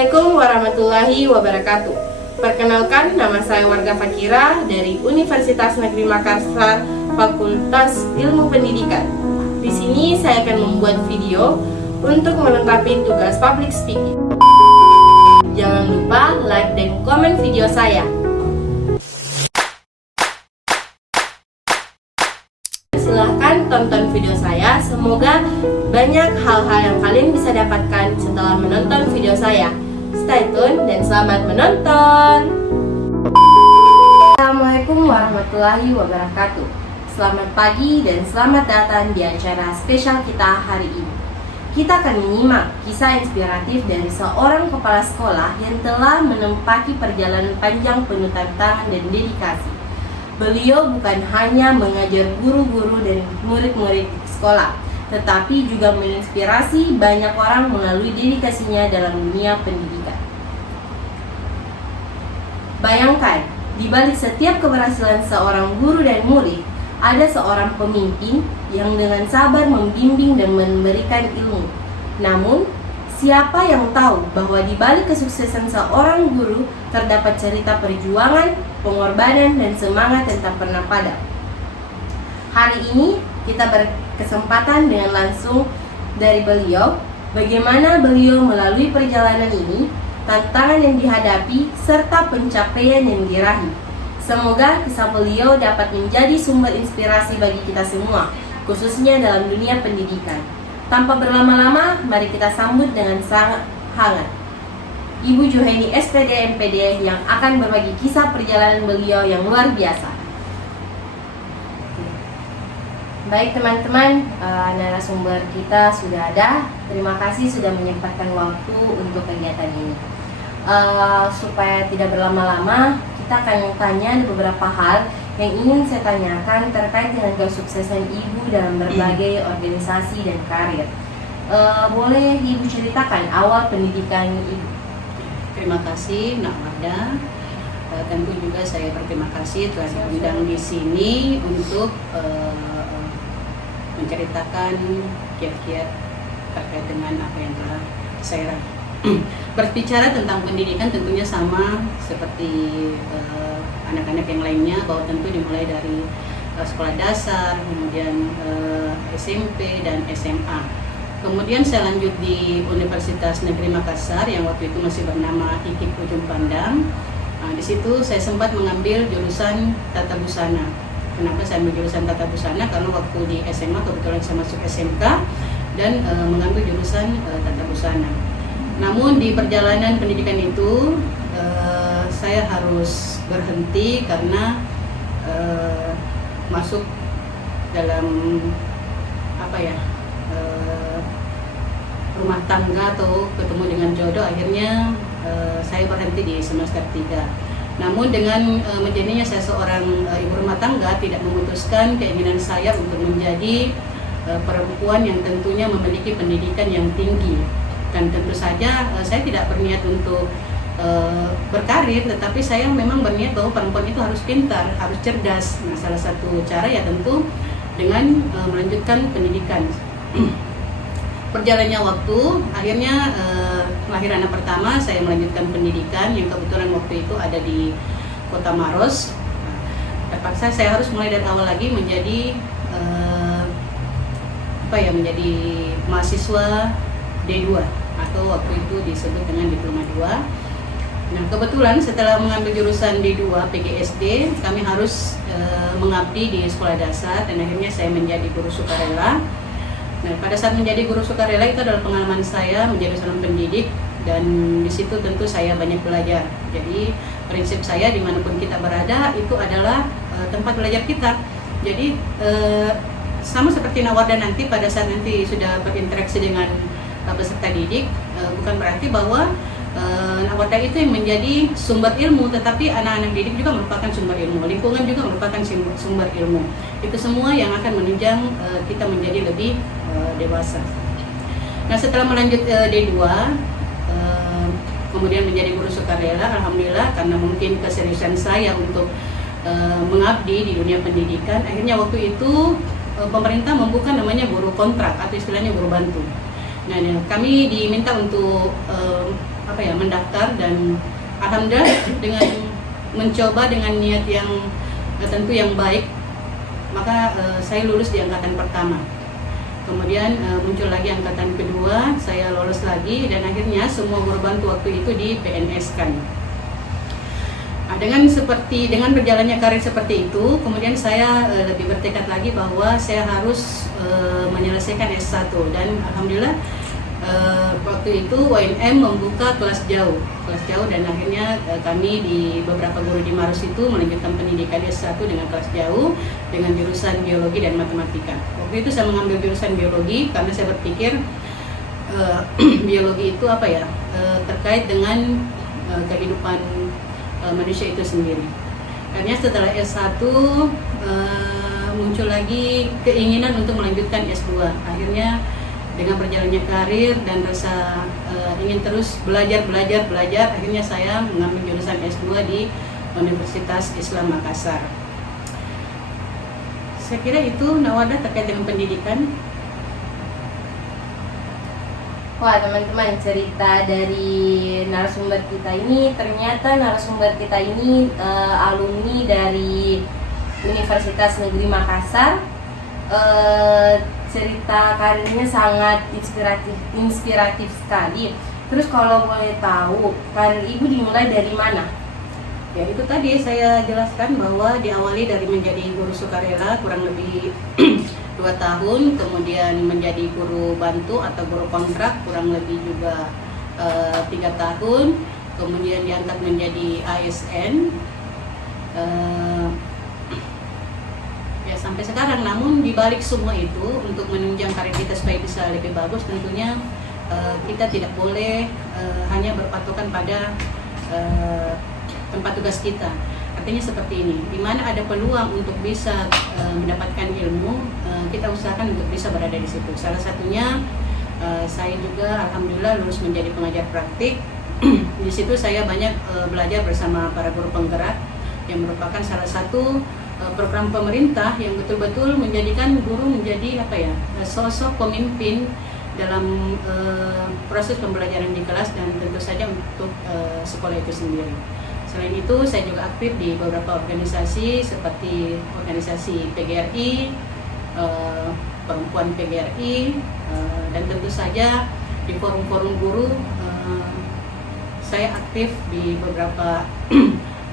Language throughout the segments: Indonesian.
Assalamualaikum warahmatullahi wabarakatuh. Perkenalkan, nama saya Warga Fakira dari Universitas Negeri Makassar, Fakultas Ilmu Pendidikan. Di sini saya akan membuat video untuk melengkapi tugas public speaking. Jangan lupa like dan komen video saya. Silahkan tonton video saya, semoga banyak hal-hal yang kalian bisa dapatkan setelah menonton video saya. Stay tune dan selamat menonton. Assalamualaikum warahmatullahi wabarakatuh. Selamat pagi dan selamat datang di acara spesial kita hari ini. Kita akan menyimak kisah inspiratif dari seorang kepala sekolah yang telah menempati perjalanan panjang penuh tantangan dan dedikasi. Beliau bukan hanya mengajar guru-guru dan murid-murid sekolah, tetapi juga menginspirasi banyak orang melalui dedikasinya dalam dunia pendidikan. Bayangkan, di balik setiap keberhasilan seorang guru dan murid, ada seorang pemimpin yang dengan sabar membimbing dan memberikan ilmu. Namun, siapa yang tahu bahwa di balik kesuksesan seorang guru terdapat cerita perjuangan, pengorbanan, dan semangat yang tak pernah padam. Hari ini kita berkesempatan dengan langsung dari beliau, bagaimana beliau melalui perjalanan ini, tantangan yang dihadapi, serta pencapaian yang diraih. Semoga kisah beliau dapat menjadi sumber inspirasi bagi kita semua, khususnya dalam dunia pendidikan. Tanpa berlama-lama, mari kita sambut dengan sangat hangat Ibu Juheni SPD MPD yang akan berbagi kisah perjalanan beliau yang luar biasa. Baik teman-teman, narasumber kita sudah ada. Terima kasih sudah menyempatkan waktu untuk kegiatan ini. Supaya tidak berlama-lama, kita akan tanya beberapa hal yang ingin saya tanyakan terkait dengan kesuksesan Ibu dalam berbagai organisasi dan karir. Boleh Ibu ceritakan awal pendidikan Ibu? Terima kasih Nak Wardah. Tentu juga saya berterima kasih telah diundang di sini untuk menceritakan kiat-kiat terkait dengan apa yang telah saya berbicara tentang pendidikan. Tentunya sama seperti anak-anak yang lainnya, bahwa tentu dimulai dari sekolah dasar, kemudian SMP dan SMA. Kemudian saya lanjut di Universitas Negeri Makassar yang waktu itu masih bernama IKIP Ujung Pandang. Di situ saya sempat mengambil jurusan Tata Busana. Kenapa saya ambil jurusan Tata Busana? Karena waktu di SMA kebetulan saya masuk SMK dan mengambil jurusan Tata Busana. Namun di perjalanan pendidikan itu saya harus berhenti karena masuk dalam rumah tangga atau ketemu dengan jodoh. Akhirnya saya berhenti di semester 3. Namun dengan menjadinya saya seorang ibu rumah tangga tidak memutuskan keinginan saya untuk menjadi perempuan yang tentunya memiliki pendidikan yang tinggi. Dan tentu saja saya tidak berniat untuk berkarir, tetapi saya memang berniat bahwa perempuan itu harus pintar, harus cerdas. Nah, salah satu cara ya tentu dengan melanjutkan pendidikan. Berjalannya waktu, akhirnya lahir anak pertama, saya melanjutkan pendidikan yang kebetulan waktu itu ada di Kota Maros. Terpaksa saya harus mulai dari awal lagi menjadi menjadi mahasiswa D2 atau waktu itu disebut dengan diploma 2. Nah, kebetulan setelah mengambil jurusan D2 PGSD, kami harus mengabdi di sekolah dasar dan akhirnya saya menjadi guru sukarela. Nah, pada saat menjadi guru sukarela itu adalah pengalaman saya menjadi seorang pendidik, dan di situ tentu saya banyak belajar. Jadi prinsip saya dimanapun kita berada itu adalah tempat belajar kita. Jadi sama seperti Nak Wardah nanti pada saat nanti sudah berinteraksi dengan peserta didik, bukan berarti bahwa Nak Wardah itu yang menjadi sumber ilmu, tetapi anak-anak didik juga merupakan sumber ilmu, lingkungan juga merupakan sumber ilmu. Itu semua yang akan menunjang kita menjadi lebih dewasa. Nah, setelah melanjut D2, kemudian menjadi guru sukarela, alhamdulillah karena mungkin keseriusan saya untuk mengabdi di dunia pendidikan, akhirnya waktu itu pemerintah membuka namanya guru kontrak atau istilahnya guru bantu. Nah, kami diminta untuk mendaftar, dan alhamdulillah dengan mencoba dengan niat yang tentu yang baik, maka saya lulus di angkatan pertama. Kemudian muncul lagi angkatan kedua, saya lolos lagi, dan akhirnya semua guru bantu waktu itu di PNS kan. Dengan berjalannya karir seperti itu, kemudian saya lebih bertekad lagi bahwa saya harus menyelesaikan S1, dan alhamdulillah waktu itu WNM membuka kelas jauh, dan akhirnya kami di beberapa guru di Maros itu melanjutkan pendidikan S1 dengan kelas jauh dengan jurusan biologi dan matematika. Waktu itu saya mengambil jurusan biologi karena saya berpikir biologi itu terkait dengan kehidupan manusia itu sendiri. Akhirnya setelah S1 muncul lagi keinginan untuk melanjutkan S2. Akhirnya dengan berjalannya karir dan rasa ingin terus belajar, akhirnya saya mengambil jurusan S2 di Universitas Islam Makassar. Saya kira itu Nawada terkait dengan pendidikan. Wah teman-teman, cerita dari narasumber kita ini, ternyata narasumber kita ini alumni dari Universitas Negeri Makassar. Cerita karirnya sangat inspiratif sekali. Terus kalau boleh tahu, karir ibu dimulai dari mana? Ya, itu tadi saya jelaskan bahwa diawali dari menjadi guru sukarela kurang lebih 2 tahun, kemudian menjadi guru bantu atau guru kontrak kurang lebih juga 3 tahun, kemudian diangkat menjadi ASN ya sampai sekarang. Namun dibalik semua itu, untuk menunjang karir kita supaya bisa lebih bagus, tentunya kita tidak boleh hanya berpatokan pada tempat tugas kita. Artinya seperti ini, di mana ada peluang untuk bisa mendapatkan ilmu, kita usahakan untuk bisa berada di situ. Salah satunya saya juga alhamdulillah lulus menjadi pengajar praktik. Di situ saya banyak belajar bersama para guru penggerak, yang merupakan salah satu program pemerintah yang betul-betul menjadikan guru menjadi sosok pemimpin dalam proses pembelajaran di kelas, dan tentu saja untuk sekolah itu sendiri. Selain itu, saya juga aktif di beberapa organisasi seperti organisasi PGRI, perempuan PGRI, dan tentu saja di forum-forum guru. Saya aktif di beberapa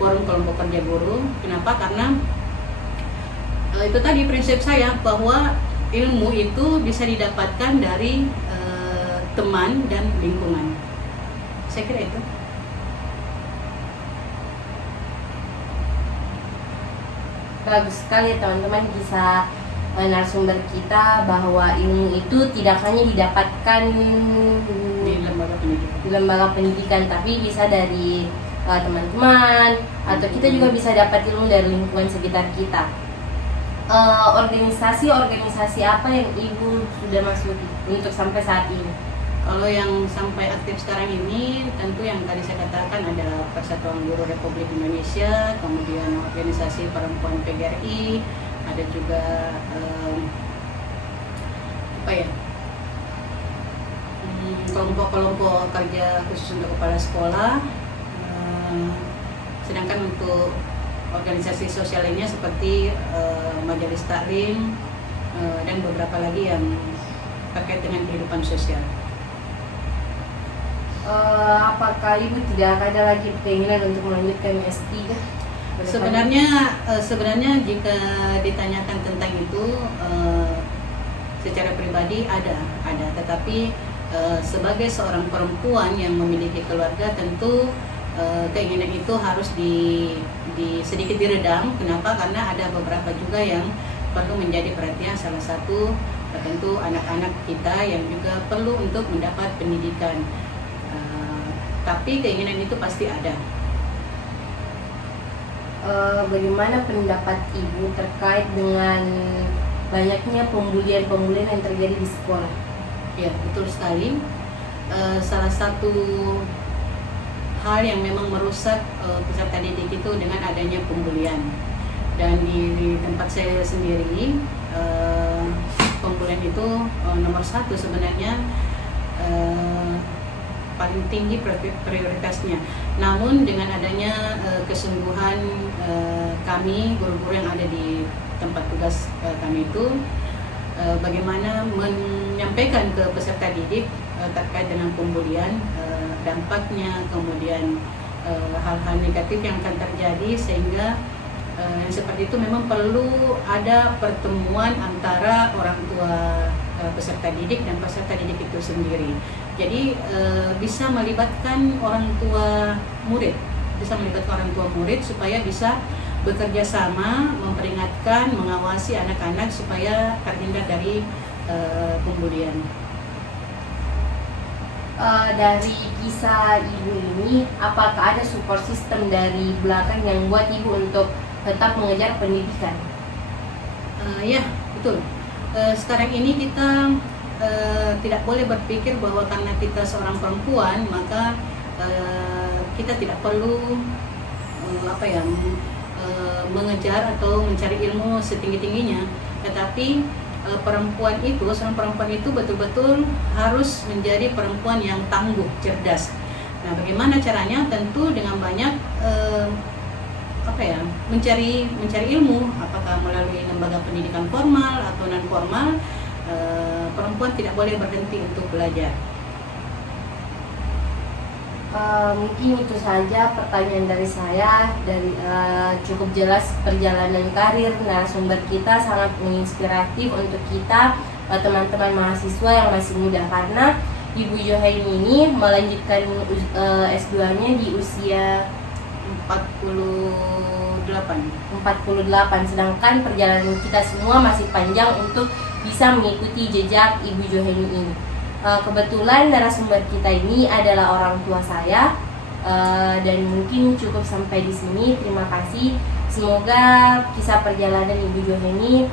forum kelompok kerja guru. Kenapa? Karena itu tadi prinsip saya bahwa ilmu itu bisa didapatkan dari teman dan lingkungan. Saya kira itu. Bagus sekali ya teman-teman, bisa narasumber kita bahwa ilmu itu tidak hanya didapatkan di lembaga pendidikan, tapi bisa dari teman-teman, atau kita juga bisa dapat ilmu dari lingkungan sekitar kita. Organisasi apa yang ibu sudah masuki untuk sampai saat ini? Kalau yang sampai aktif sekarang ini, tentu yang tadi saya katakan adalah Persatuan Guru Republik Indonesia, kemudian organisasi perempuan PGRI, ada juga kelompok-kelompok kerja khusus untuk kepala sekolah. Sedangkan untuk organisasi sosial lainnya seperti Majelis Taklim dan beberapa lagi yang terkait dengan kehidupan sosial. Apakah ibu tidak ada lagi keinginan untuk melanjutkan S3? Sebenarnya jika ditanyakan tentang itu, secara pribadi ada, tetapi sebagai seorang perempuan yang memiliki keluarga, tentu keinginan itu harus sedikit diredam. Kenapa? Karena ada beberapa juga yang perlu menjadi perhatian. Salah satu tentu anak-anak kita yang juga perlu untuk mendapat pendidikan. Tapi keinginan itu pasti ada. Bagaimana pendapat ibu terkait dengan banyaknya pembulian yang terjadi di sekolah? Ya, betul sekali. Salah satu hal yang memang merusak peserta didik itu dengan adanya pembulian. Dan di tempat saya sendiri, pembulian itu nomor 1 sebenarnya paling tinggi prioritasnya. Namun dengan adanya kesungguhan kami guru-guru yang ada di tempat tugas kami itu, bagaimana menyampaikan ke peserta didik terkait dengan pembulian, dampaknya, kemudian hal-hal negatif yang akan terjadi, sehingga yang seperti itu memang perlu ada pertemuan antara orang tua peserta didik dan peserta didik itu sendiri. Jadi bisa melibatkan orang tua murid, supaya bisa bekerja sama, memperingatkan, mengawasi anak-anak supaya terhindar dari pembulian. Dari kisah ibu ini, apakah ada support system dari belakang yang buat ibu untuk tetap mengejar pendidikan? Ya, betul. Sekarang ini kita tidak boleh berpikir bahwa karena kita seorang perempuan maka kita tidak perlu mengejar atau mencari ilmu setinggi-tingginya, tetapi seorang perempuan itu betul-betul harus menjadi perempuan yang tangguh, cerdas. Nah, bagaimana caranya? Tentu dengan banyak mencari ilmu, apakah melalui lembaga pendidikan formal atau non formal. Perempuan tidak boleh berhenti untuk belajar. Mungkin itu saja pertanyaan dari saya. Cukup jelas perjalanan karir narasumber kita, sangat menginspiratif untuk kita teman-teman mahasiswa yang masih muda, karena Ibu Johaini ini melanjutkan S2-nya di usia 48, sedangkan perjalanan kita semua masih panjang untuk bisa mengikuti jejak Ibu Johaini ini. Kebetulan narasumber kita ini adalah orang tua saya, dan mungkin cukup sampai di sini. Terima kasih. Semoga kisah perjalanan Ibu Johaini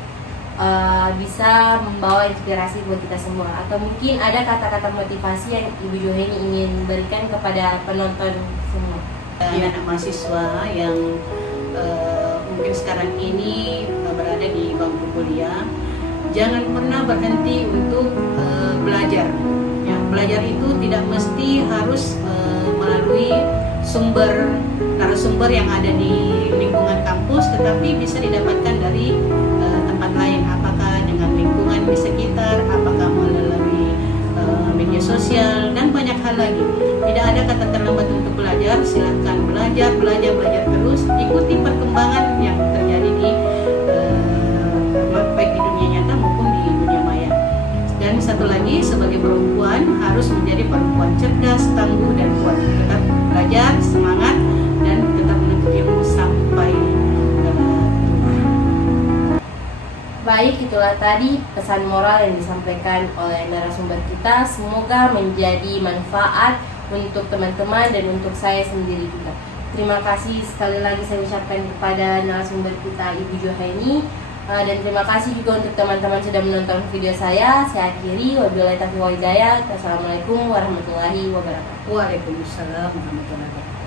bisa membawa inspirasi buat kita semua. Atau mungkin ada kata-kata motivasi yang Ibu Johaini ingin berikan kepada penonton semua. Anak-anak mahasiswa yang mungkin sekarang ini berada di bangku kuliah, jangan pernah berhenti untuk belajar. Ya, belajar itu tidak mesti harus melalui narasumber yang ada di lingkungan kampus, tetapi bisa didapatkan dari tempat lain. Apakah dengan lingkungan di sekitar, apakah melalui media sosial, dan banyak hal lagi. Tidak ada kata terlambat untuk belajar. Silakan belajar terus. Ikuti perkembangan yang terjadi di baik di dunia nyata maupun di dunia maya. Dan satu lagi, sebagai perempuan harus menjadi perempuan cerdas, tangguh, dan kuat. Tetap belajar, semangat, dan tetap menuntut ilmu sampai Baik, itulah tadi pesan moral yang disampaikan oleh narasumber kita. Semoga menjadi manfaat untuk teman-teman dan untuk saya sendiri juga. Terima kasih sekali lagi saya ucapkan kepada narasumber kita Ibu Johaini, dan terima kasih juga untuk teman-teman sudah menonton video saya. Saya akhiri, wabillahi taufiq wal hidayah. Wassalamualaikum warahmatullahi wabarakatuh. Waalaikumsalam warahmatullahi wabarakatuh.